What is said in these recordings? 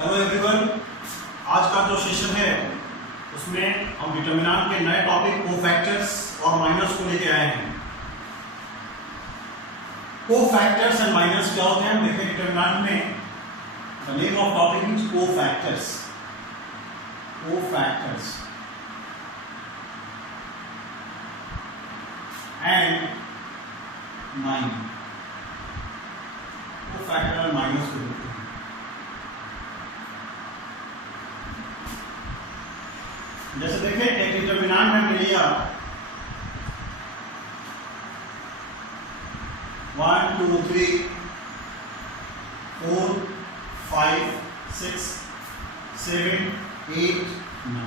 Hello everyone, आज का जो सेशन है उसमें हम डिटरमिनेंट के नए टॉपिक कोफैक्टर्स और माइनस को लेके आए हैं। कोफैक्टर्स एंड माइनस क्या होते हैं देखिए डिटरमिनेंट में। The name of topic is cofactors. Cofactors and minus. Cofactor and minus को लेते हैं। जैसे देखिए एक डिटरमिनेंट हमने लिया 1 2 3 4 5 6 7 8 9।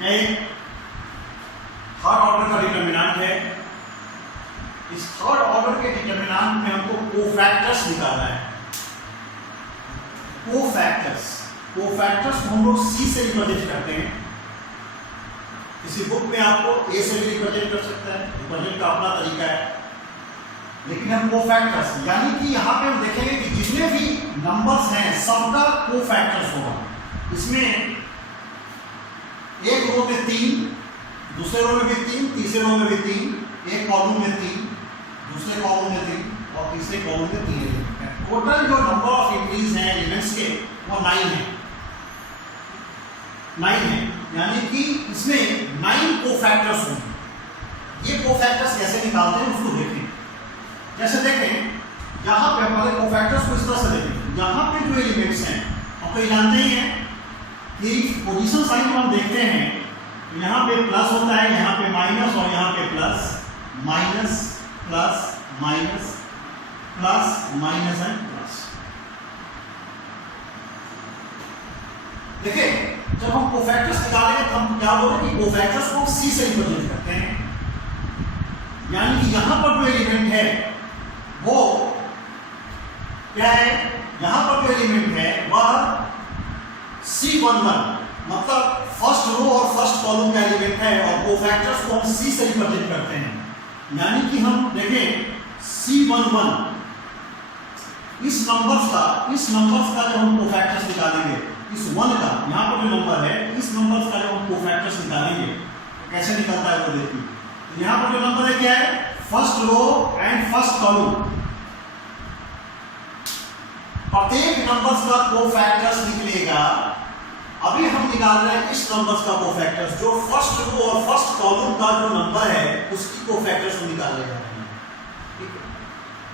यह थर्ड ऑर्डर का डिटरमिनेंट है। इस थर्ड ऑर्डर के डिटरमिनेंट में हमको कोफैक्टर्स निकालना है। कोफैक्टर्स को हम लोग सी से रिप्रेजेंट करते हैं। किसी बुक में आपको ए से भी रिप्रेजेंट कर सकता है, रिप्रेजेंट का अपना तरीका है, लेकिन हम कोफैक्टर्स यानी कि यहाँ पे हम देखेंगे कि जितने भी नंबर्स हैं सबका कोफैक्टर्स होगा। इसमें एक रो में 3, दूसरे रो में भी 3, तीसरे रो में भी 3, एक कॉलम में 3, दूसरे कॉलम में 3 और तीसरे कॉलम में 3। टोटल जो नंबर ऑफ एंट्रीज हैं एलिमेंट्स के वो 9 है। 9 है यानी कि इसमें 9 कोफैक्टर्स होंगे। ये कोफैक्टर्स कैसे निकालते हैं उसको देखें। जैसे देखें यहाँ पे हमारे कोफैक्टर्स को इस तरह से देखें। यहाँ पे जो एलिमेंट्स हैं आप तो जानते ही हैं कि पोजीशन साइन हम देखते हैं यहाँ पे प्लस होता है, यहाँ पे माइनस और यहाँ पे plus minus plus minus plus minus and plus. देखिए जब हम कोफैक्टर्स निकालेंगे तो हम क्या बोले कि कोफैक्टर्स को सी से रिप्रेजेंट करते हैं। यानी कि यहां पर जो एलिमेंट है वो क्या है, यहां पर जो एलिमेंट है वह C11 मतलब फर्स्ट रो और फर्स्ट कॉलम का एलिमेंट है और कोफैक्टर्स को हम सी से रिप्रेजेंट करते हैं। यानी कि हम देखें C11 इस नंबर्स का जब हम कोफैक्टर्स निकालेंगे, इस 1 का यहाँ पर जो नंबर है इस नंबर्स का जब हम कोफैक्टर्स निकालेंगे तो कैसे निकलता है वो देखिए। तो यहाँ पर जो नंबर है क्या है, first row and first column. प्रत्येक नंबर्स का कोफैक्टर्स निकलेगा। अभी हम निकाल रहे हैं इस नंबर्स का कोफैक्टर्स, जो फर्स्ट रो और फर्स्ट कॉलम का जो नंबर है उसकी कोफैक्टर्स को निकाल रहे हैं।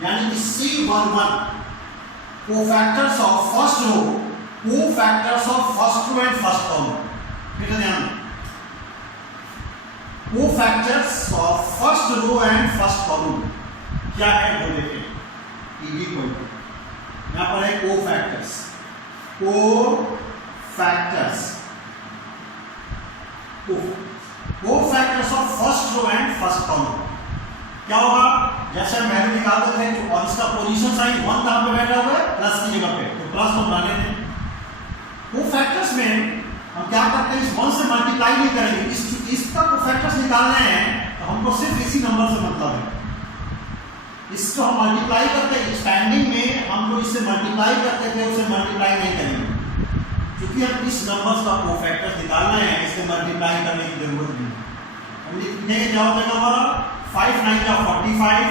यानी कि C11 cofactors of first row, cofactors of first row and first column. बेटा ध्यान, cofactors of first row and first column क्या है वो देखें। टीवी को यहां पर है cofactors. Cofactors of first row and first column क्या होगा, जैसे हम वैल्यू निकालते थे और इसका पोजीशन साइन 1 कहां पे बैठा हुआ है, प्लस की जगह पे, तो प्लस हम डाले थे। कोफैक्टर्स में हम क्या करते हैं, इस 1 से मल्टीप्लाई नहीं करेंगे। इसका कोफैक्टर्स निकालना है तो हमको सिर्फ इसी नंबर से मतलब है। इसको हम मल्टीप्लाई करते हैं, स्टैंडिंग में हम लोग इससे मल्टीप्लाई करते थे, उसे मल्टीप्लाई नहीं करेंगे क्योंकि हम इस नंबर्स का कोफैक्टर्स निकालना है, इससे मल्टीप्लाई करने की जरूरत नहीं। हम लिखेंगे क्या हो जाएगा हमारा 5 9 जा 45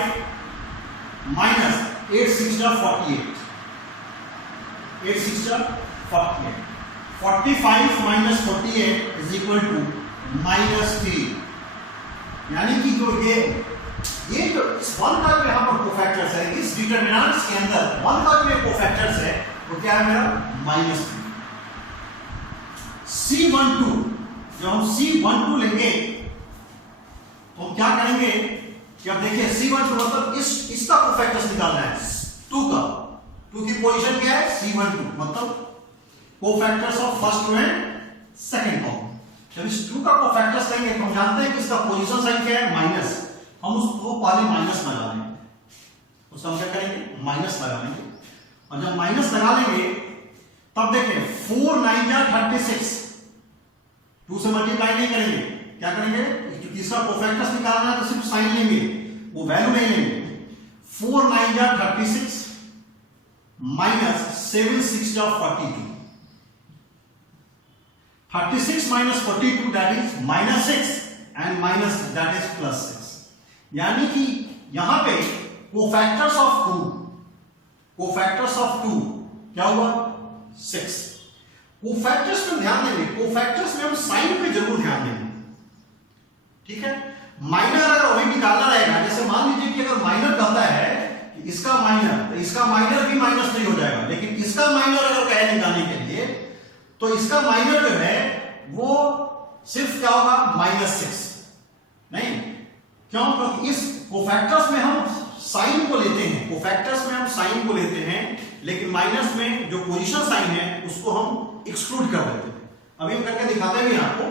माइनस 8 6 जा 48। 8 6 जा 48। 45 माइनस 48 इज इक्वल टू -3। यानी कि जो ये जो इस 1 का जो यहाँ पर कोफैक्टर्स है, इस डिटरमिनेंट्स के अंदर 1 का जो कोफैक्टर्स है वो क्या है मेरा -3। C12 जब हम C12 लेंगे तो हम क्या करेंगे कि अब देखिए C12 मतलब इसका कोफैक्टर्स निकालना है 2 का। 2 की पोजीशन क्या है, C12 मतलब cofactors of first row and second column. जब इस 2 का कोफैक्टर्स लेंगे तो हम जानते हैं कि इसका पोजीशन साइन क्या है, माइनस। हम उसको पहले माइनस लगा लेंगे, उसका हम क्या करेंगे, माइनस लगा लेंगे। और जब माइनस लगा लेंगे तब देखें 4 9 जा 36। 2 से मल्टीप्लाई नहीं करेंगे, क्या करेंगे, क्योंकि इसका कोफैक्टर्स निकालना है तो सिर्फ साइन लेंगे, वो वैल्यू नहीं लेंगे। 4 9 जा 36 minus 7 6 जा 42. 36 minus 42 that is minus 6 and minus that is plus 6. यानी कि यहां पे कोफैक्टर्स ऑफ 2 क्या हुआ 6. कोफैक्टर्स में ध्यान देंगे, कोफैक्टर्स में हम साइन पे जरूर ध्यान देंगे, ठीक है. माइनर अगर वही निकालना रहेगा, जैसे मान लीजिए कि अगर माइनर कहता है कि इसका माइनर, तो इसका माइनर भी -3 हो जाएगा, लेकिन इसका माइनर अगर कहे निकालने के लिए तो इसका माइनर जो है वो सिर्फ क्या होगा -6. नहीं, क्यों? क्योंकि इस कोफैक्टर्स में हम साइन को लेते हैं, कोफैक्टर्स में हम साइन को लेते हैं, लेकिन माइनस में जो पोजीशन साइन है उसको हम एक्सक्लूड कर देते हैं. अभी हम करके दिखाते हैं आपको.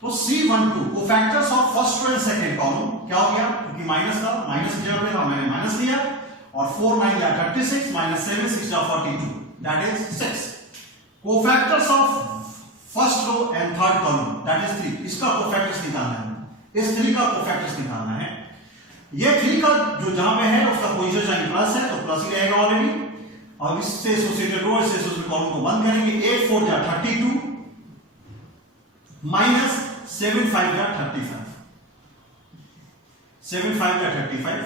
तो C12 cofactors of first row and second column क्या हो गया, क्योंकि माइनस का माइनस की जगह पे था, मैंने माइनस लिया, और 4 9 या 36 minus 7 6 या 42 that is 6. Cofactors of first row and third column that is 3. इसका कोफैक्टर्स निकालना है, इस 3 का कोफैक्टर्स निकालना है. ये 3 का जो जहां पे है उसका पोजीशन साइन प्लस है, तो प्लस ही रहेगा ऑलरेडी. और इससे एसोसिएटेड रो से एसोसिएटेड कॉलम को बंद करेंगे. 8 4 या 32 minus 7 5 या 35. 7 5 या 35.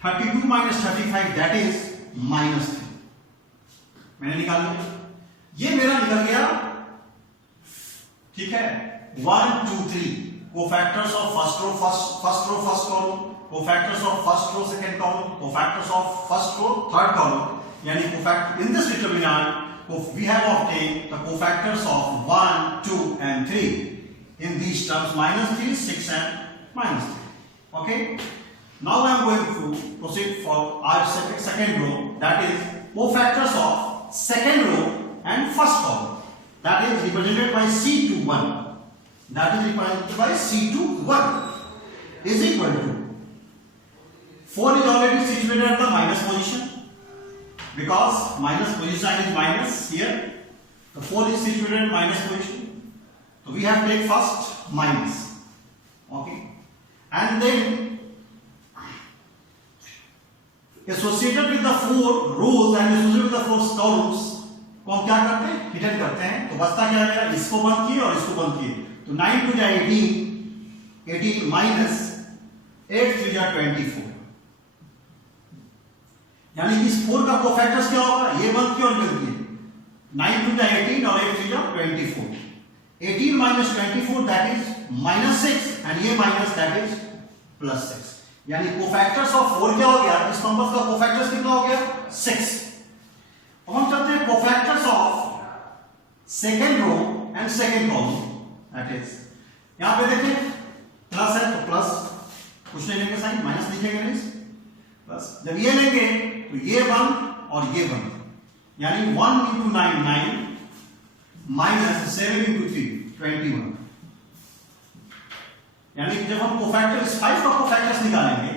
32 minus 35 that is -3. मैंने निकाल लिया, ये मेरा निकल गया, ठीक है. 1 2 3 cofactors of first row first column, cofactors of first row second column, cofactors of first row third column. यानी cofactor in this determinant we have obtained the cofactors of 1 2 and 3 in these terms, -3 6 and -3. Okay, now I am going to proceed for our second row, that is cofactors of second row and first column, that is represented by C21. That is represented by C21 is equal to 4 is already situated at the minus position because minus position sign is minus here. The 4 is situated at minus position, so we have to take first minus. Okay, and then associated with the 4 rows and associated with the 4 columns को हम क्या करते हैं, hidden करते हैं. तो बचता क्या है, इसको बंद किए और इसको बंद किए, तो 9 2 या 18 minus 8 3 या 24. यानी कि इस 4 का कोफैक्टर्स क्या होगा, ये बंद किया और ये बंद किए. 9 2 या 18 और 8 3 या 24. 18 minus 24 that is -6 and ये माइनस that is +6. यानी कोफैक्टर्स ऑफ 4 क्या हो गया, इस नंबर का कोफैक्टर्स कितना हो गया 6. अब हम चलते हैं cofactors of second row and second column. That is यहां पे देखें प्लस है तो प्लस, कुछ नहीं लेंगे साइन, माइनस लिखेंगे नहीं, प्लस. जब ये लेंगे तो ये बंद और ये बंद, यानी 1 into 9 9 minus 7 into 3 21. यानी कि जब हम कोफैक्टर इस 5 का कोफैक्टर्स निकालेंगे,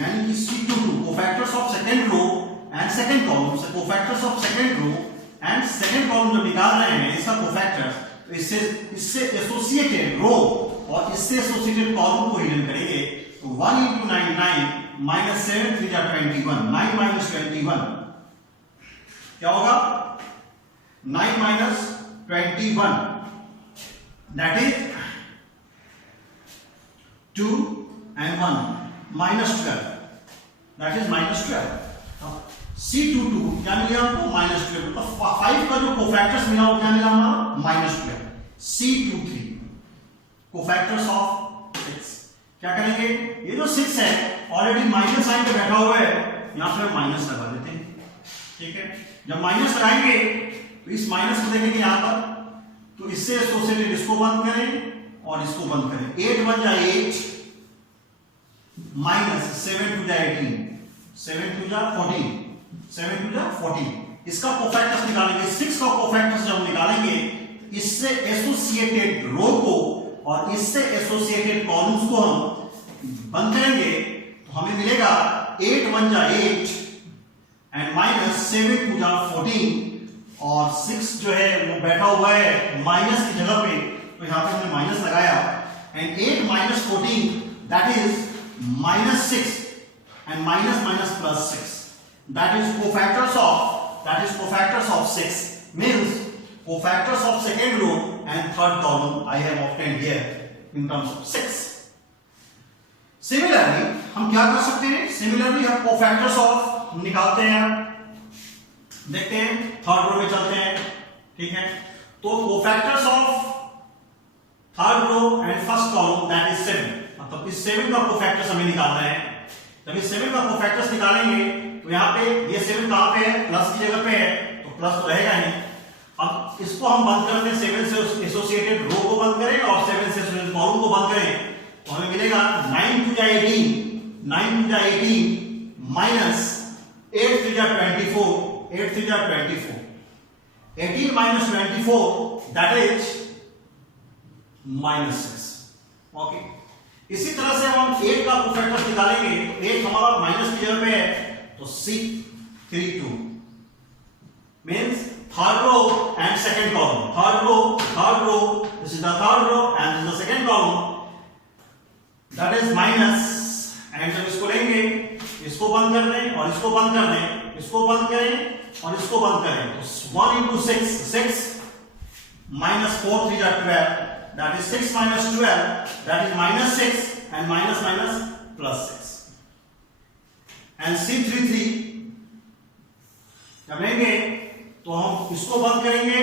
यानी कि C22 cofactors of second row and second column से cofactors of second row and second column जो निकाल रहे हैं इसका कोफैक्टर्स, तो इससे एसोसिएटेड रो और इससे एसोसिएटेड कॉलम को हिडन करेंगे. तो 1 into 9 9 minus 7 3 या 21. 9 minus 21 क्या होगा, 9 minus 21 that is 2 and 1 minus 12 that is -12. C22 क्या मिला हमको -12. तो 5 का जो कोफैक्टर्स मिला वो क्या मिला हमारा -12. C23 कोफैक्टर्स ऑफ 6 क्या करेंगे, ये जो 6 है ऑलरेडी माइनस साइन पे बैठा हुआ है, यहां पर माइनस लगा देते हैं. ठीक है, जब माइनस लगाएंगे तो इस माइनस को देखेंगे यहां पर, तो इससे एसोसिएटेड इसको बंद करें और इसको बंद करें. 8 1 जा 8 minus 7 2 जा 18 7 2 जा 14 7 2 जा 14. इसका कोफैक्टर्स निकालेंगे. 6 का कोफैक्टर्स जब निकालेंगे इससे एसोसिएटेड रो को और इससे एसोसिएटेड कॉलम्स को हम बंद करेंगे, तो हमें मिलेगा 8 1 जा 8 एंड माइनस 7 2 जा 14 और 6 जो है वो बैठा हुआ है माइनस की जगह पे, तो यहां पे हमने माइनस लगाया. And 8 minus 14 that is -6 and minus minus plus 6 that is cofactors of that is cofactors of 6 means cofactors of second row and third column I have obtained here in terms of 6. Similarly हम क्या कर सकते हैं, similarly हम cofactors of निकालते हैं, देखते हैं थर्ड रो में चलते हैं, ठीक है। तो cofactors of third row and first column that is 7, मतलब इस 7 का कोफैक्टर्स हमें निकालना है। जब इस 7 का कोफैक्टर्स निकालेंगे तो यहाँ पे ये 7 कहाँ पे है, प्लस की जगह पे है, तो प्लस तो रहेगा ही। अब इसको हम बंद करते हैं, 7 से एसोसिएटेड रो को बंद करें और 7 से एसोसिएटेड कॉलम को बंद करें, तो हमें मिलेगा 9 to 18, 9 to 18 minus 8 to 24, 8 to 24, 18 minus 24 that is -6। Okay, इसी तरह से हम 8 का कोफैक्टर्स निकालेंगे, 8 हमारा माइनस की जगह पे है, तो C32 means third row and second column, third row, this is the third row and this is the second column, that is minus, and जब इसको लेंगे, इसको बंद कर दें और इसको बंद कर दें, इसको बंद करें और इसको बंद करें, तो 1 into 6, 6 minus 4 3 are 12, that is 6 minus 12, that is minus 6 and minus minus plus 6, and C33 जब लेंगे तो हम इसको बंद करेंगे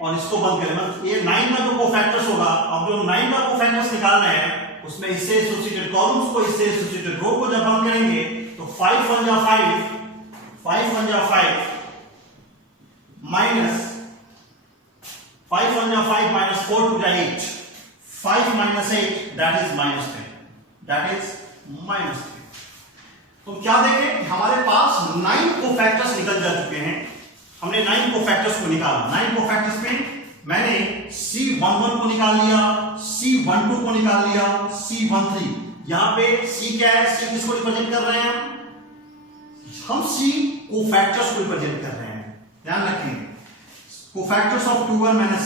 और इसको बंद करेंगे, मतलब ये 9 का जो कोफैक्टर्स होगा, अब जो 9 का कोफैक्टर्स निकालना है उसमें इससे एसोसिएटेड कॉलम्स को इससे एसोसिएटेड रो को जब हम करेंगे तो 5 1 जा 5, 5 1 जा 5 माइनस 5 1 जा 5 माइनस 4 2 जा 8, 5 minus 8 that is minus 10, that is minus 10। तो क्या देखें, हमारे पास 9 कोफैक्टर्स निकल जा चुके हैं, हमने 9 कोफैक्टर्स को निकाला। 9 कोफैक्टर्स में मैंने C11 को निकाल लिया, C12 को निकाल लिया, C13, यहां पे C क्या है, C किसको रिप्रेजेंट कर रहे हैं, हम C कोफैक्टर्स को रिप्रेजेंट कर रहे हैं, ध्यान रखें। कोफैक्टर्स ऑफ 2 मैंने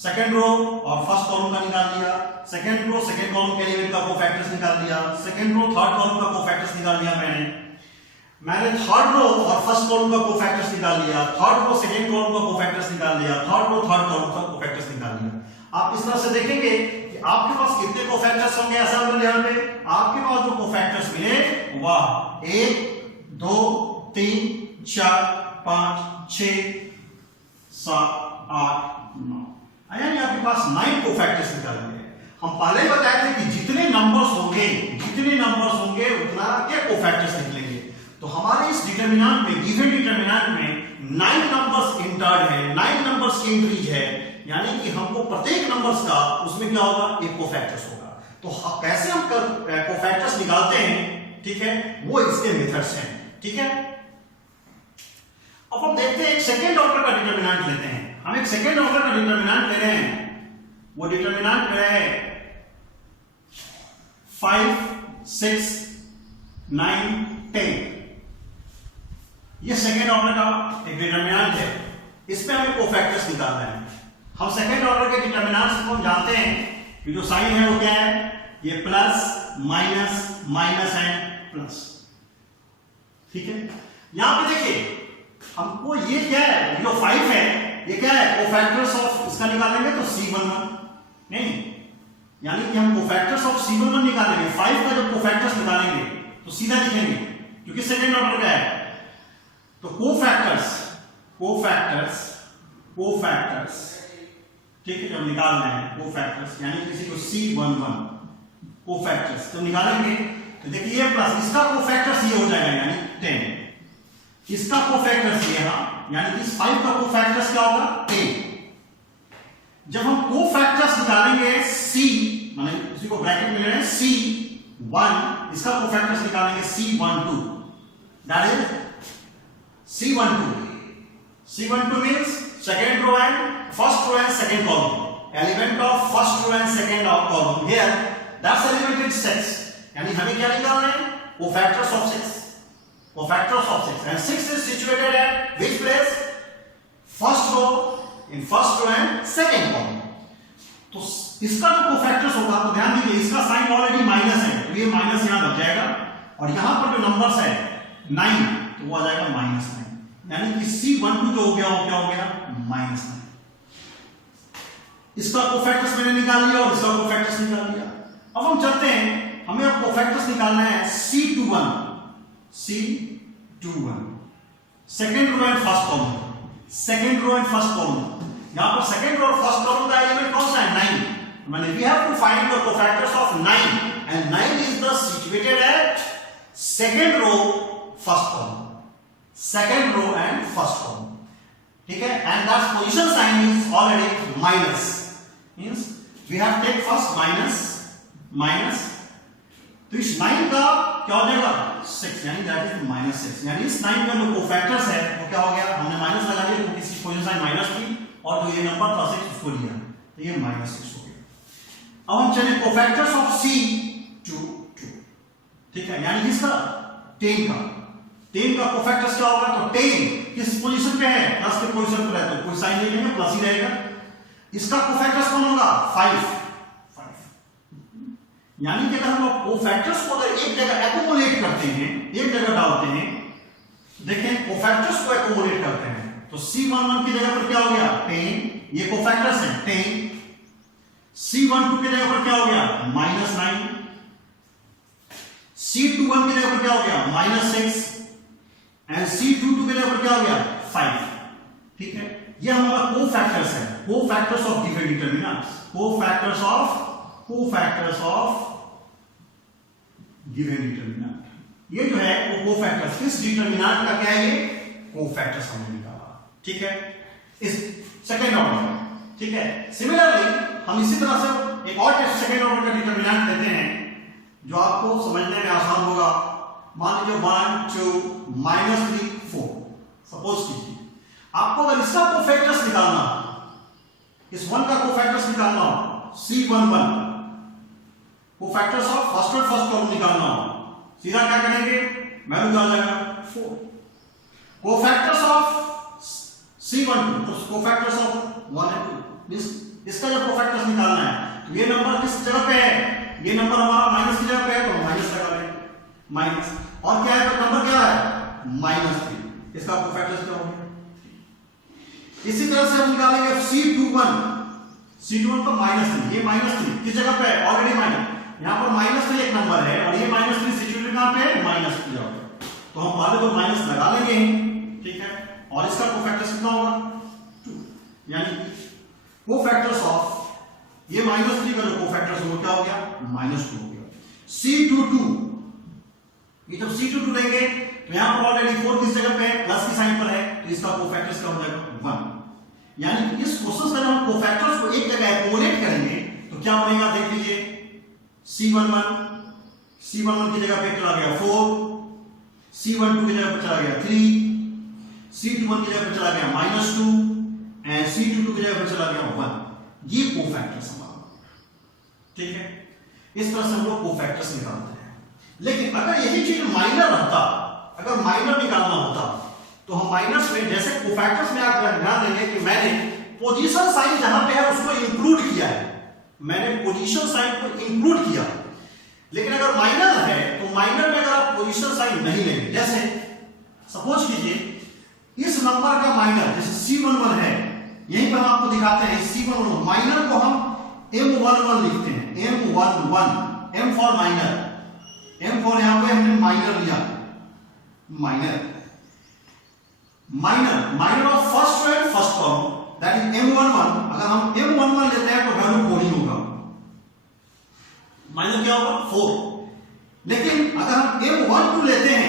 सेकेंड रो और फर्स्ट कॉलम का निकाल लिया, सेकेंड रो सेकेंड कॉलम के एलिमेंट का कोफैक्टर्स निकाल लिया, सेकेंड रो थर्ड कॉलम का कोफैक्टर्स निकाल लिया, मैंने थर्ड रो और फर्स्ट कॉलम का कोफैक्टर्स निकाल लिया, थर्ड रो सेकेंड कॉलम का कोफैक्टर्स निकाल लिया, थर्ड रो थर्ड कॉलम का कोफैक्टर्स निकाल लिया। आप इस तरह से देखेंगे कि आपके पास कितने कोफैक्टर्स होंगे, ऐसा लेवल पे आपके पास जो कोफैक्टर्स मिले वह 1 2 3 4 5 6 7 8 9, यानी आपके पास 9 कोफैक्टर्स निकालेंगे। हम पहले बताए थे कि जितने नंबर्स होंगे उतना के कोफैक्टर्स निकलेंगे। तो हमारे इस डिटरमिनेंट में, गिवन डिटरमिनेंट में 9 नंबर्स इंटर्ड है, 9 नंबर्स की एंट्रीज है, यानी कि हमको प्रत्येक नंबर्स का उसमें क्या होगा, एक कोफैक्टर्स होगा। तो कैसे हम कोफैक्टर्स निकालते हैं, ठीक है, वो इसके मेथड्स हैं, ठीक है। अब हम देखते हैं एक सेकेंड ऑर्डर का डिटरमिनेंट लेते हैं। हम एक सेकेंड ऑर्डर का डिटरमिनेंट ले रहे हैं, वो डिटरमिनेंट मेरा है 5 6 9 10, ये सेकेंड ऑर्डर का एक डिटरमिनेंट है, इसमें हमें कोफैक्टर्स निकालना है। हम सेकेंड ऑर्डर के डिटरमिनेंट्स को जानते हैं कि जो साइन है वो क्या है, ये plus minus minus and plus, ठीक है। यहां पे देखिए हमको ये क्या है, जो 5 है ये क्या है, कोफैक्टर्स ऑफ इसका निकालेंगे तो C11 नहीं, यानी कि हम कोफैक्टर्स ऑफ C11 निकालेंगे, 5 का जब कोफैक्टर्स निकालेंगे तो सीधा लिखेंगे क्योंकि सेकेंड ऑर्डर का है। तो कोफैक्टर्स ठीक है, जब निकालना है कोफैक्टर्स यानी किसी को C11 कोफैक्टर्स जब निकालेंगे तो देखिए ये प्लस इसका कोफैक्टर्स ये हो जाएगा यानी 10, इसका कोफैक्टर्स ये यानी कि 5 का कोफैक्टर्स क्या होगा 10। जब हम कोफैक्टर्स निकालेंगे C, माने इसी को ब्रैकेट में ले रहे हैं C1, इसका कोफैक्टर्स निकालेंगे C12, that is C12 means second row and first row and second column, element of first row and second column, here that's element is 6, यानी हमें क्या निकालना है, cofactors of 6, and 6 is situated at which place, first row, in first row and second column। तो इसका जो cofactors होगा तो ध्यान दीजिए इसका साइन ऑलरेडी माइनस है तो ये माइनस यहां बच जाएगा, और यहां पर जो नंबर्स है 9 तो वो आ जाएगा -9, यानी कि C12 जो हो गया वो क्या हो गया -9। इसका कोफैक्टर्स मैंने निकाल लिया और इसका कोफैक्टर्स निकाल लिया। अब हम चलते हैं, हमें अब कोफैक्टर्स निकालना है C21 second row and first column. Second row and first column, यहां पर सेकेंड रो और फर्स्ट कॉलम का एलिमेंट कौन सा है 9। मैंने we have to find the cofactors of 9 and 9 is the situated at second row first column, second row and first column, ठीक है। And that position sign is already minus, means we have take first minus, तो इस 9 का क्या हो जाएगा 6, यानी that is -6। यानी इस 9 का जो कोफैक्टर्स है वो क्या हो गया, हमने माइनस लगा दिया क्योंकि इसकी पोजीशन साइन माइनस थी और जो ये नंबर था 6 उसको लिया, तो ये -6 हो गया। अब हम चले कोफैक्टर्स ऑफ C22, ठीक है, यानी इसका 10 का कोफैक्टर्स क्या होगा, तो 10 किस पोजीशन पे है, प्लस के पोजीशन पे है, तो कोई साइन नहीं लेंगे, प्लस ही रहेगा। इसका कोफैक्टर्स कौन होगा 5, यानी कि अगर हम लोग कोफैक्टर्स को अगर एक जगह एक्युमुलेट करते हैं, एक जगह डालते हैं, देखें कोफैक्टर्स को एक्युमुलेट करते हैं, तो C11 की जगह पर क्या हो गया 10, ये कोफैक्टर्स हैं 10, C12 की जगह पर क्या हो गया -9, C21 की जगह पर क्या हो गया -6 एंड C22 की जगह पर क्या हो गया 5, ठीक है। ये हमारा कोफैक्टर्स है, cofactors of given determinants, cofactors of given determinant. ये जो है वो कोफैक्टर्स, किस डिटरमिनेंट का क्या है, ये कोफैक्टर्स हमने निकाला, ठीक है, इस सेकंड ऑर्डर में, ठीक है। सिमिलरली हम इसी तरह से एक और सेकंड ऑर्डर का डिटरमिनेंट लेते हैं जो आपको समझने में आसान होगा। मान लीजिए 1 2 -3 4, सपोज कीजिए आपको अगर इसका कोफैक्टर्स निकालना, इस 1 का कोफैक्टर्स निकालना हो, C11 कोफैक्टर्स ऑफ फर्स्ट और फर्स्ट कॉलम निकालना हो, सीधा क्या करेंगे, वैल्यू क्या जाएगा 4। कोफैक्टर्स ऑफ C12, तो कोफैक्टर्स ऑफ 1 and 2, मींस इसका जब कोफैक्टर्स निकालना है तो ये नंबर किस जगह पे है, ये नंबर हमारा माइनस की जगह पे है, तो माइनस लगा लेंगे, माइनस, और क्या है, तो नंबर क्या है -3, इसका कोफैक्टर्स क्या होगा। इसी तरह से हम निकालेंगे C21 तो -3, ये -3 किस जगह पे है, ऑलरेडी माइनस, यहां पर -3 एक नंबर है और ये -3 सिचुएटेड कहां पे है, माइनस की जगह पे, तो हम पहले तो माइनस लगा लेंगे, ठीक है, और इसका कोफैक्टर्स कितना होगा 2, यानी कोफैक्टर्स ऑफ ये -3 का जो कोफैक्टर्स वो क्या हो गया -2 हो गया। C22, ये जब C22 लेंगे तो यहां पर ऑलरेडी 4 किस जगह पे है, प्लस की साइन पर है, तो इसका कोफैक्टर्स क्या हो जाएगा 1। यानी इस क्वेश्चन का जब हम कोफैक्टर्स को एक जगह एक्युमुलेट करेंगे तो क्या बनेगा, देख लीजिए C11 की जगह पे चला गया 4, C12 की जगह पे चला गया 3, C21 की जगह पे चला गया -2 एंड C22 की जगह पे चला गया 1। ये कोफैक्टर्स हमारा, ठीक है, इस तरह से हम लोग कोफैक्टर्स निकालते हैं। लेकिन अगर यही चीज माइनर रहता, अगर माइनर निकालना होता तो हम माइनर्स में जैसे कोफैक्टर्स में आप ध्यान देंगे कि मैंने पोजीशन साइन जहां पे है उसको इंक्लूड किया है, मैंने पोजीशन साइन को इंक्लूड किया। लेकिन अगर माइनर है तो माइनर में अगर आप पोजीशन साइन नहीं लेंगे, जैसे सपोज कीजिए इस नंबर का माइनर जैसे C11 है, यहीं पर हम आपको दिखाते हैं C11 माइनर को हम M11 लिखते हैं, M11, M for minor, M for यहां पे हमने माइनर लिया, minor of first row and first column, that is M11। अगर हम M11 लेते हैं तो वैल्यू 4 ही होगा, माइनर क्या होगा 4। लेकिन अगर हम M12 लेते हैं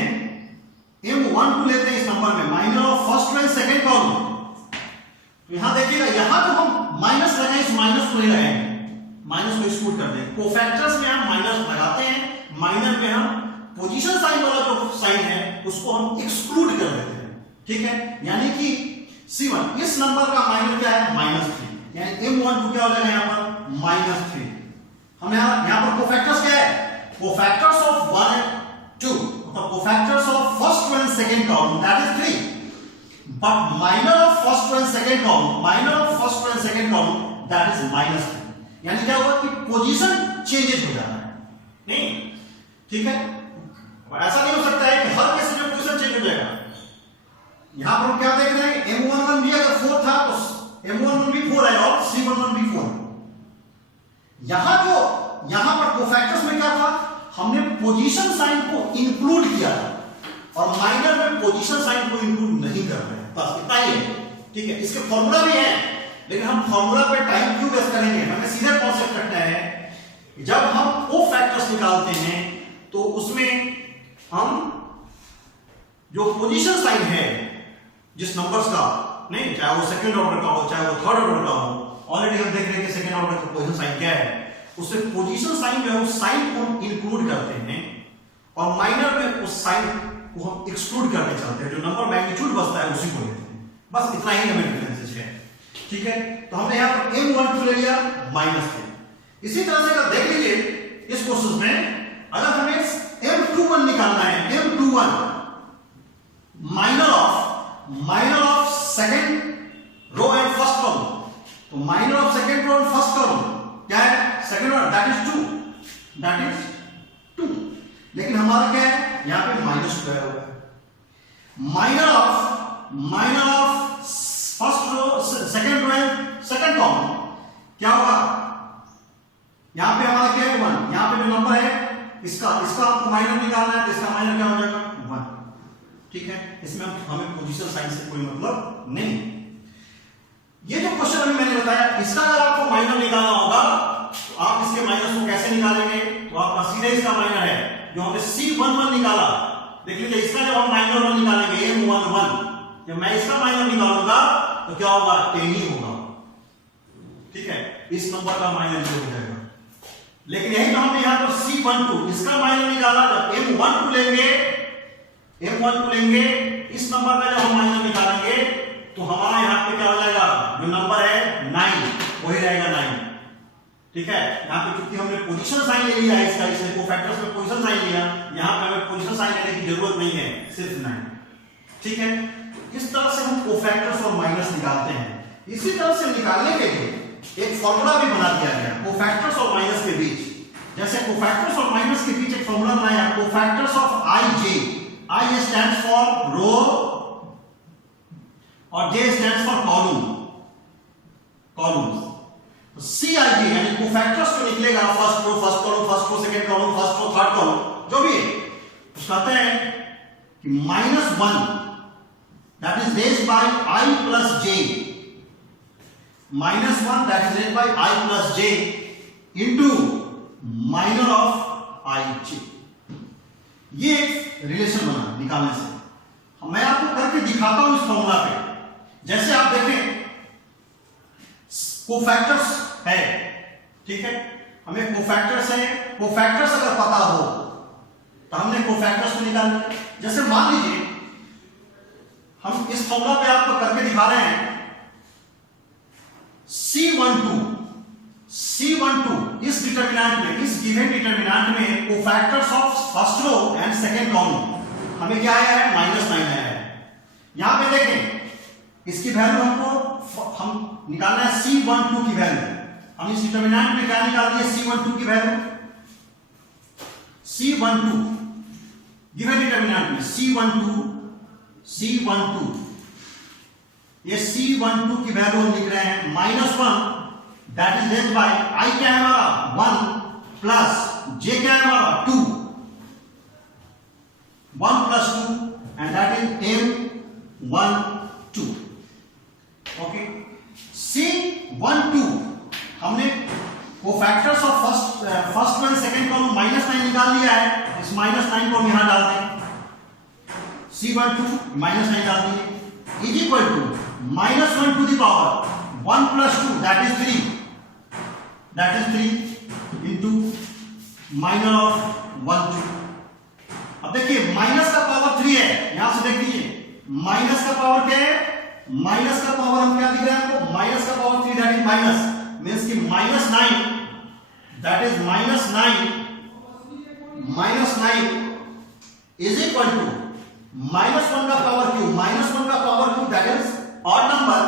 इस नंबर में, minor of first row and second column, तो यहां देखिएगा, यहां तो हम माइनस लगाए, इस माइनस को नहीं लगाएंगे, माइनस को एक्सक्लूड कर देंगे। कोफैक्टर्स में हम माइनस लगाते हैं, माइनर में हम पोजीशन साइन वाला जो साइन है उसको हम एक्सक्लूड कर देते हैं, ठीक है। यानी कि C1 इस नंबर का माइनर क्या है -3, यानी M12 क्या हो जाएगा यहां पर -3। हम यहां पर कोफैक्टर्स क्या है, कोफैक्टर्स ऑफ 1 and 2, मतलब cofactors of first row and second column that is 3, but minor of first row and second column that is -3। यानी क्या होगा कि पोजीशन चेंजेस हो जाता है, नहीं, ठीक है। ऐसा नहीं हो सकता है कि हर केस में पोजीशन चेंज हो जाएगा, यहां पर हम क्या देख रहे हैं, M11 भी अगर 4 था तो M11 भी 4 है और C11 भी 4। यहां पर कोफैक्टर्स में क्या था, हमने पोजीशन साइन को इंक्लूड किया था और माइनर में पोजीशन साइन को इंक्लूड नहीं कर रहे हैं, बस इतना ही है। ठीक है, इसके फॉर्मूला भी है लेकिन हम फॉर्मूला पे टाइम क्यों वेस्ट करेंगे, हमें सीधा कॉन्सेप्ट रखना है। जब हम कोफैक्टर्स निकालते हैं तो उसमें हम जो पोजीशन साइन है जिस नंबर्स का, नहीं चाहे वो सेकंड ऑर्डर का हो चाहे वो थर्ड ऑर्डर का हो, ऑलरेडी हम देख रहे हैं कि सेकंड ऑर्डर का पोजीशन साइन क्या है, उससे पोजीशन साइन जो है उस साइन को हम इंक्लूड करते हैं और माइनर में उस साइन को हम एक्सक्लूड करके चलते हैं, जो नंबर मैग्नीट्यूड बचता है उसी को लेते हैं। बस इतना ही हमें डिफरेंस है। ठीक है, तो हमने यहां पर M12 ले लिया माइनस के। इसी तरह से अगर देख लीजिए इस क्वेश्चन में, अगर हमें M21 निकालना है, M21 minor of second row and first column, तो minor of second row and first column क्या है, सेकंड वन, दैट इज 2। लेकिन हमारा क्या है, यहां पे माइनस हुआ है। Minor of first row second row and second column क्या होगा, यहां पे हमारा क्या है 1, यहां पे जो नंबर है इसका आपको माइनर निकालना है तो इसका माइनर क्या हो जाएगा 1। ठीक है, इसमें हमें पोजीशन साइन से कोई मतलब नहीं। ये जो क्वेश्चन अभी मैंने बताया, इसका अगर आपको माइनर निकालना होगा तो आप इसके माइनस को कैसे निकालेंगे, तो आपका सीधे इसका माइनर है जो हमने C11 निकाला, देख लीजिए इसका जब हम माइनर 1 निकालेंगे M11, जब मैं इसका माइनर निकालूंगा तो क्या होगा, 10 ही होगा। ठीक है, इस नंबर का माइनर हो जाएगा। लेकिन यही तो हमने यहां पर C12 इसका माइनर निकाला, जब M12 लेंगे इस नंबर का जब हम माइनर निकालेंगे तो हमारा यहां पे क्या हो जाएगा, जो नंबर है 9 वही रहेगा 9। ठीक है, यहां पे क्योंकि हमने पोजीशन साइन ले लिया है इसका, इसलिए कोफैक्टर्स में पोजीशन साइन लिया, यहां पे हमें पोजीशन साइन लेने की जरूरत नहीं है, सिर्फ 9। ठीक है, इस तरह से हम कोफैक्टर्स और माइनस निकालते हैं। इसी तरह से निकालने के लिए एक फॉर्मूला भी बना दिया गया कोफैक्टर्स और माइनस के बीच। जैसे कोफैक्टर्स और माइनस के बीच एक फॉर्मूला बनाया, cofactors of I stands for row और J stands for कॉलम्स। तो CIJ यानी कोफैक्टर्स जो निकलेगा, first row second column, first row third column, जो भी है, तो कहते हैं कि -1 that is raised by I plus J, -1 that is raised by I plus J into minor of IJ। ये एक रिलेशन बना निकालने से। मैं आपको करके दिखाता हूं इस फॉर्मूला पे। जैसे आप देखें कोफैक्टर्स है, ठीक है, हमें कोफैक्टर्स है, कोफैक्टर्स अगर पता हो तो हमने कोफैक्टर्स को निकालना है। जैसे मान लीजिए हम इस फॉर्मूला पे आपको करके दिखा रहे हैं, C12 इस डिटरमिनेंट में, इस गिवन डिटरमिनेंट में cofactors of first row and second column हमें क्या आया है, -9 आया है। यहां पे देखें इसकी वैल्यू हम निकालना है C12 की वैल्यू। हम इस डिटरमिनेंट में क्या निकाल दिए, C12 की वैल्यू, C12 गिवन डिटरमिनेंट में C12 ये C12 की वैल्यू हम लिख रहे हैं -1 that is raised by I क्या है हमारा 1 प्लस J क्या है हमारा 2, 1 plus 2 and that is M12। Okay, C12 हमने cofactors of first one second column -9 निकाल लिया है, इस -9 को हम यहां डाल दें, C12 -9 डाल दिए, is equal to -1 to the power 1 plus 2 that is 3 into minor of 1 2। अब देखिए माइनस का पावर 3 है, यहां से देख लीजिए माइनस का पावर क्या है, माइनस का पावर हम क्या दिख रहा है आपको, माइनस का power 3 that is minus means कि -9 that is -9 is equal to -1 का पावर क्यूब, -1 का power cube that is odd number,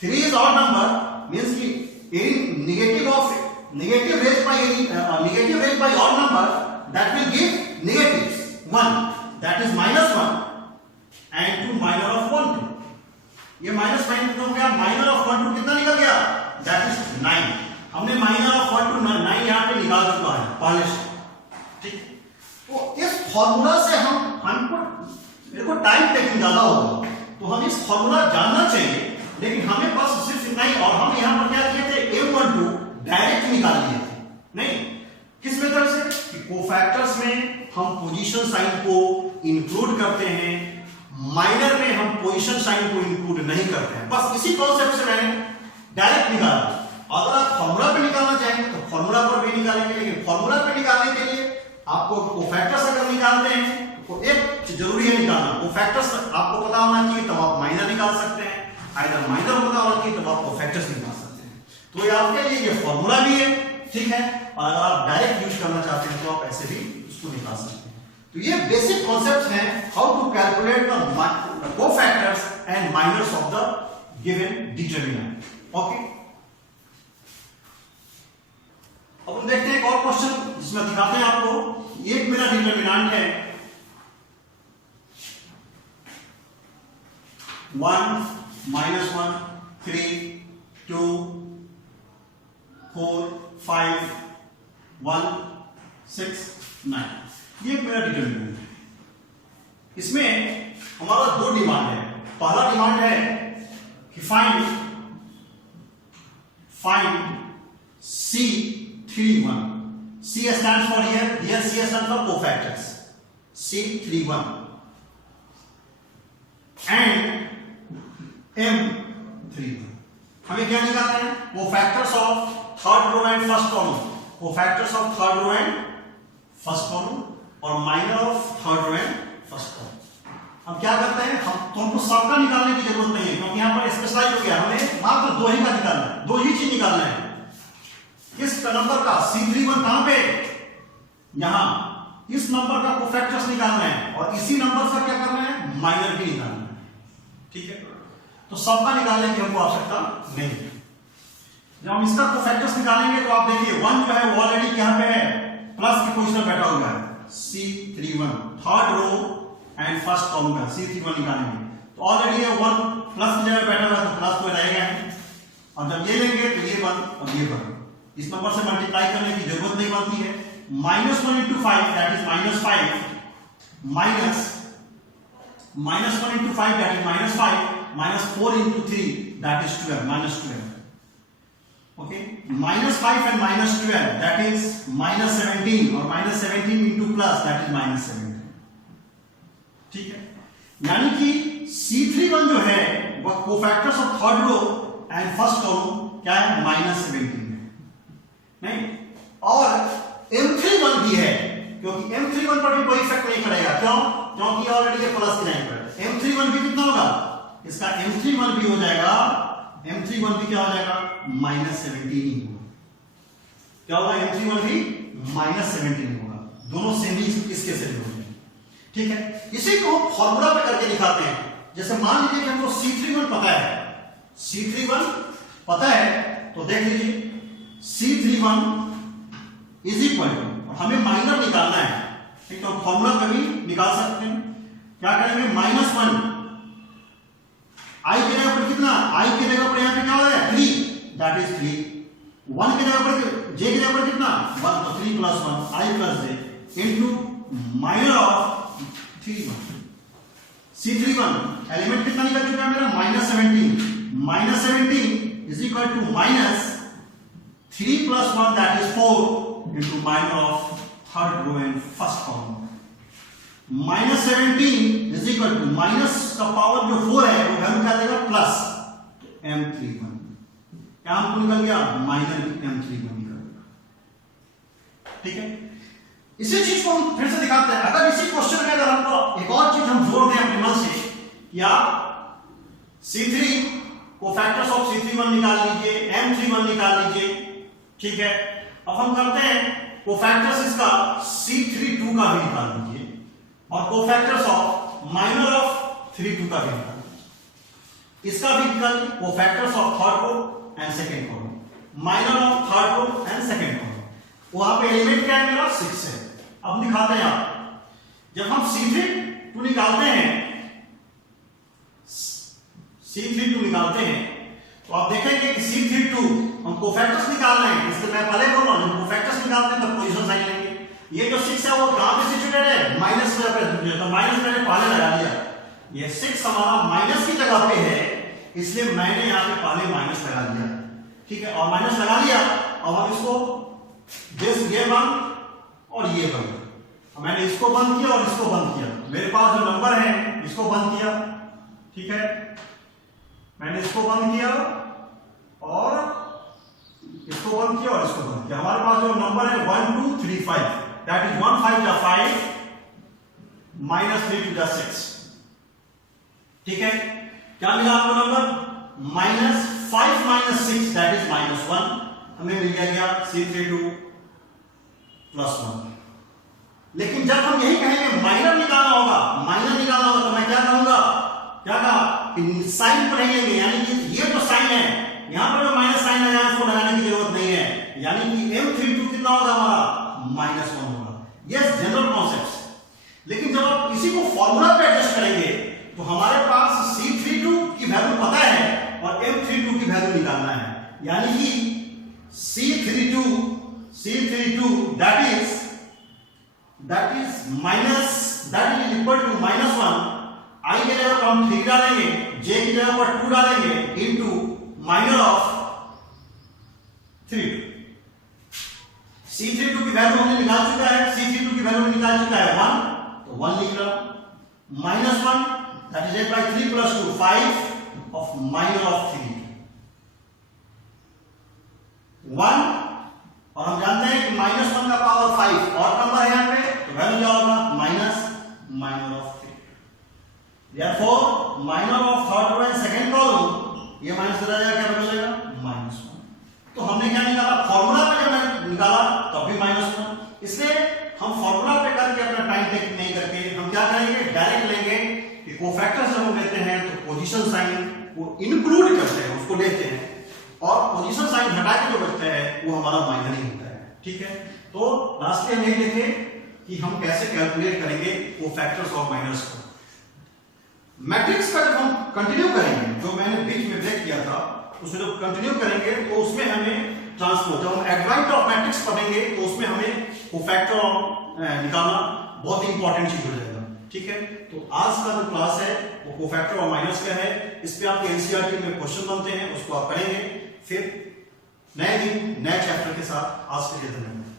3 is odd number means कि any negative raised by odd number that will give negatives 1 that is -1 and 2 minor of minus 9 कितना हो गया, minor of 1 to कितना निकल गया, that is 9। हमने minor of 1 to 9 यहाँ पे निकाल चुका है पहले से, ठीक। तो इस फॉर्मूला से हमको मेरे को टाइम टेकिंग ज्यादा होगा, तो हम इस फॉर्मूला जानना चाहिए, लेकिन हमें बस सिर्फ इतना ही, और हम यहाँ पर क्या किए थे, M12 डायरेक्ट निकाल लिए थे, नहीं किस मेथड से कि कोफैक्टर्स में हम पोजीशन साइन को इंक्लूड करते हैं, माइनर में हम पोजीशन साइन को इंक्लूड नहीं करते हैं। बस इसी कॉन्सेप्ट से मैंने डायरेक्ट निकाला। अगर आप फॉर्मूला पे निकालना चाहेंगे तो फॉर्मूला पर भी निकालेंगे, लेकिन फॉर्मूला पे निकालने के लिए आपको कोफैक्टर्स अगर निकालते हैं तो एक चीज जरूरी है निकालना, कोफैक्टर्स आपको पता होना चाहिए, तब आप माइनर निकाल सकते हैं, अगर माइनर पता होना चाहिए तब आप कोफैक्टर्स निकाल सकते हैं। तो ये आपके लिए ये फॉर्मूला भी है, ठीक है, और अगर आप डायरेक्ट यूज करना चाहते हैं तो आप ऐसे भी उसको निकाल सकते हैं। तो ये बेसिक कॉन्सेप्ट्स हैं how to calculate the cofactors and minors of the given determinant. Okay, अब हम देखते हैं एक और क्वेश्चन जिसमें दिखाते हैं आपको, एक मेरा डिटरमिनेंट है 1 -1 3 2 4 5 1 6 9, ये मेरा डिटरमिनेंट है। इसमें हमारा दो डिमांड है। पहला डिमांड है कि find C31, C stands for here C stands for cofactors, C31 and M31। हमें क्या निकालना है, cofactors of third row and first column, cofactors of third row and first column और minor of third row and first column. हम क्या करते हैं, हमको सबका निकालने की जरूरत नहीं है, क्योंकि यहां पर स्पेशलाइज हो गया, हमें मात्र दो ही का निकालना है, दो ही चीज निकालना है। किस नंबर का, C31 कहां पे, यहां, इस नंबर का कोफैक्टर्स निकालना है और इसी नंबर से क्या करना है, माइनर भी निकालना है, ठीक है। तो सबका निकालने की हमको आवश्यकता नहीं है। जब हम इसका कोफैक्टर्स निकालेंगे तो आप देखिए 1 जो है वो ऑलरेडी यहां पे है, प्लस की पोजीशन बैठा हुआ है, C31 third row and first column का C31 निकालेंगे तो ऑलरेडी है 1 प्लस की जगह बैठा हुआ है, तो प्लस तो रहेगा, और जब ये लेंगे तो ये 1 और ये 1, इस नंबर से मल्टीप्लाई करने की जरूरत नहीं पड़ती है। -1 into 5 that is -5 minus -1 into 5 that is -5 -4 into 3 that is 12 -12। Okay, -5 and -12 that is -17 और -17 into प्लस दैट इज -17, ठीक है। यानी कि C31 जो है वह cofactors of third row and first column क्या है, -17 नहीं, और M31 भी है, क्योंकि M31 पर भी कोई इफेक्ट नहीं पड़ेगा, क्यों, क्योंकि ऑलरेडी ये प्लस की लाइन पर है। M31 भी कितना होगा, इसका M31 भी हो जाएगा, M31 भी क्या हो जाएगा, -17 ही होगा। क्या होगा, M31 भी -17 होगा, दोनों सेम ही इसके से हो जाएंगे, ठीक है। इसी को फॉर्मूला पे करके दिखाते हैं। जैसे मान लीजिए कि हमको C31 पता है, C31 पता है, तो देख लीजिए C31 इज इक्वल टू, हमें माइनर निकालना है, ठीक है, तो फॉर्मूला पे भी निकाल सकते हैं। क्या करेंगे, -1 i की जगह पर कितना, i की जगह पर यहां पे क्या हो रहा है, 3 दैट इज 3, 1 की जगह पर j की जगह पर कितना 1, तो 3 + 1 i + j into minor of 31। C31 element कितना निकल चुका है मेरा, -17, -17 is equal to -3 + 1 that is 4 into minor of third row and first column। -17 is equal to minus का पावर जो 4 है वो वैल्यू क्या देगा, प्लस M31, क्या हमको निकल गया, माइनर M31 निकल गया, ठीक है। इसी चीज को हम फिर से दिखाते हैं। अगर इसी क्वेश्चन में अगर हमको एक और चीज हम जोड़ दें अपने मन से, या C3 कोफैक्टर्स ऑफ C31 निकाल लीजिए, M31 निकाल लीजिए, ठीक है। अब हम करते हैं कोफैक्टर्स इसका C32 का भी निकाल लीजिए और कोफैक्टर्स ऑफ माइनर ऑफ 32 का भी निकाल लीजिए। इसका भी निकाल cofactors of third row and second column, minor of third row and second column, वहां पे एलिमेंट क्या है मेरा, 6 है। अब दिखाते हैं आप, जब हम C32 निकालते हैं, C32 निकालते हैं तो आप देखेंगे कि C32 हम कोफैक्टर्स निकालना है, इसलिए मैं पहले बोल रहा हूं, जब कोफैक्टर्स निकालते हैं तो पोजीशन साइन लेंगे। ये जो 6 है वो कहां पे सिचुएटेड है, माइनस की जगह पे, तो माइनस मैंने पहले लगा दिया। ये 6 हमारा माइनस की जगह पे है, इसलिए मैंने यहां पे पहले माइनस लगा दिया, ठीक है। और माइनस लगा लिया, अब हम इसको ये बंद और ये बंद, मैंने इसको बंद किया और इसको बंद किया। मेरे पास जो नंबर है इसको बंद किया, ठीक है, मैंने इसको बंद किया और इसको बंद किया और इसको बंद किया। हमारे पास जो नंबर है 1 2 3 5, दैट इज 1 5 जा 5 माइनस 3 2 जा 6, ठीक है। क्या मिला आपको नंबर, -5 - 6 दैट इज -1, हमें मिल गया C32 +1। लेकिन जब हम यही कहेंगे माइनर निकालना होगा, तो मैं क्या कहूंगा, क्या कहा कि साइन पर नहीं लेंगे, यानी कि ये जो साइन है यहां पर जो माइनस साइन लगाया उसको लगाने की जरूरत नहीं है, यानी कि M32 कितना होगा हमारा, -1 होगा। Yes, general concept. लेकिन जब आप किसी को फॉर्मूला पे एडजस्ट करेंगे तो हमारे पास C32 की वैल्यू पता है और M32 की वैल्यू निकालना है, यानी कि C32 that is equal to -1, I की जगह पर हम 3 डालेंगे, J की जगह पर 2 डालेंगे, into minor of 3। C32 की वैल्यू हमने निकाल चुका है, C32 की वैल्यू निकाल चुका है 1, तो 1 लिख रहा, -1 that is 8/3 + 2 5 of minor of 3 1, और हम जानते हैं कि -1 का पावर 5 और नंबर है यहां पे, तो वैल्यू क्या होगा, minor of 3। therefore minor of third row and second column ये माइनस चला जाएगा, क्या बचेगा, -1। तो हमने क्या निकाला, फॉर्मूला पे जब मैं निकाला तब भी -1, इसलिए हम फॉर्मूला पे करके अपना टाइम टेक नहीं करके हम क्या करेंगे, डायरेक्ट लेंगे कि कोफैक्टर्स जब हम लेते हैं तो पोजीशन साइन को इंक्लूड करते हैं, उसको लेते हैं, और पोजीशन साइन हटा के जो बचता है वो हमारा माइनर ही होता है, ठीक है। तो लास्ट में हम ये देखें कि हम कैसे कैलकुलेट करेंगे कोफैक्टर्स और माइनर्स को। मैट्रिक्स का जब हम कंटिन्यू करेंगे, जो मैंने बीच में ब्रेक किया था, उसमें जब कंटिन्यू करेंगे तो उसमें हमें ट्रांसपोज, जब हम एडवाइट ऑफ मैट्रिक्स पढ़ेंगे तो उसमें हमें कोफैक्टर निकालना बहुत ही इंपॉर्टेंट चीज हो जाएगा, ठीक है। तो आज का जो क्लास है वो कोफैक्टर और माइनस का है, इस पे आपके एनसीईआरटी में क्वेश्चन बनते हैं, उसको आप करेंगे। फिर नए दिन नए चैप्टर के साथ, आज के लिए धन्यवाद।